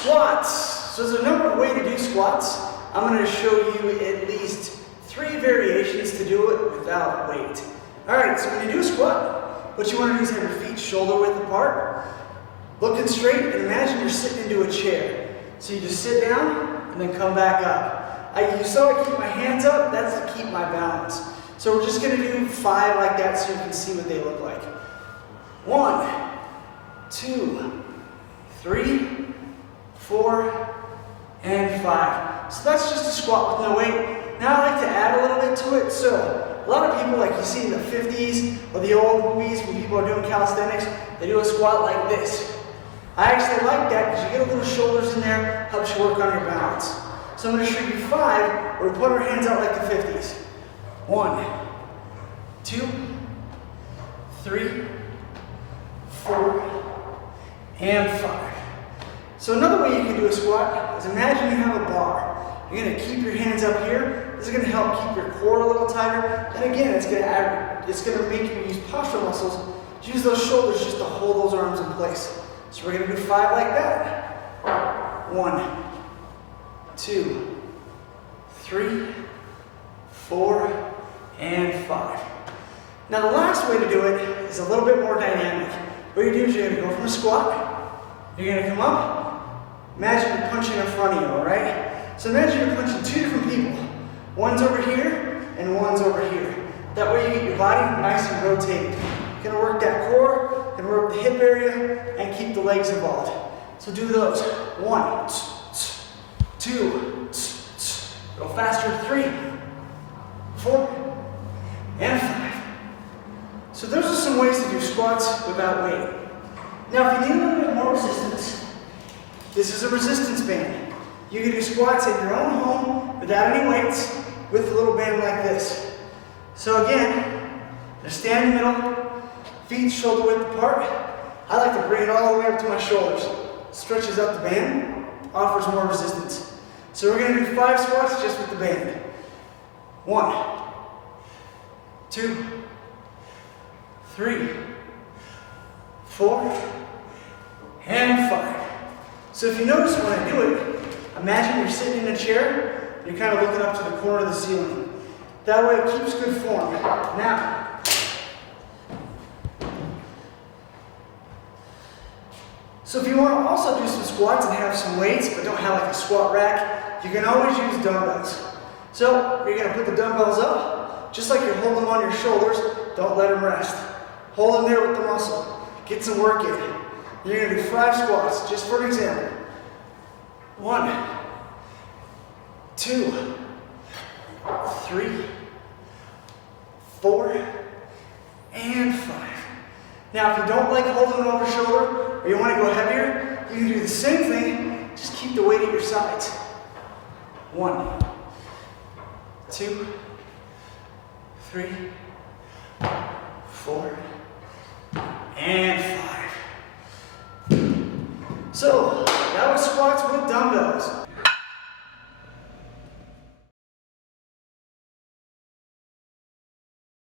Squats. So there's a number of ways to do squats. I'm going to show you at least 3 variations to do it without weight. Alright, so when you do a squat, what you want to do is have your feet shoulder width apart, looking straight, and imagine you're sitting into a chair. So you just sit down and then come back up. You saw I keep my hands up, that's to keep my balance. So we're just going to do 5 like that so you can see what they look like. 1, 2, 3, 4, and 5. So that's just a squat with no weight. Now I like to add a little bit to it. So a lot of people, like you see in the 50s or the old movies when people are doing calisthenics, they do a squat like this. I actually like that because you get a little shoulders in there, helps you work on your balance. So I'm going to show you 5 where we put our hands out like the 50s. 1, 2, 3, 4, and 5. So another way you can do a squat is imagine you have a bar. You're going to keep your hands up here. This is going to help keep your core a little tighter. And again, it's going to make you use postural muscles. Use those shoulders just to hold those arms in place. So we're going to do 5 like that. 1, 2, 3, 4, and 5. Now the last way to do it is a little bit more dynamic. What you do is you're going to go from a squat, you're going to come up, imagine you're punching in front of you, alright? So imagine you're punching 2 different people. One's over here, and one's over here. That way you get your body nice and rotated. You're going to work that core, going to work the hip area, and keep the legs involved. So do those. 1, 2, go faster, 3, 4, and 5. So those are some ways to do squats without weight. Now if you need a little bit more resistance, this is a resistance band. You can do squats in your own home without any weights with a little band like this. So again, just stand in the middle, feet shoulder width apart. I like to bring it all the way up to my shoulders. Stretches up the band, offers more resistance. So we're going to do 5 squats just with the band. 1, 2, 3, 4, and 5. So if you notice when I do it, imagine you're sitting in a chair, you're kind of looking up to the corner of the ceiling. That way it keeps good form. Now, so if you want to also do some squats and have some weights, but don't have like a squat rack, you can always use dumbbells. So you're going to put the dumbbells up, just like you're holding them on your shoulders, don't let them rest. Hold them there with the muscle. Get some work in. You're going to do 5 squats, just for an example. 1, 2, 3, 4, and 5. Now if you don't like holding them over your shoulder, or you want to go heavier, you can do the same thing, just keep the weight at your sides. 1, 2, 3, 4, and 5.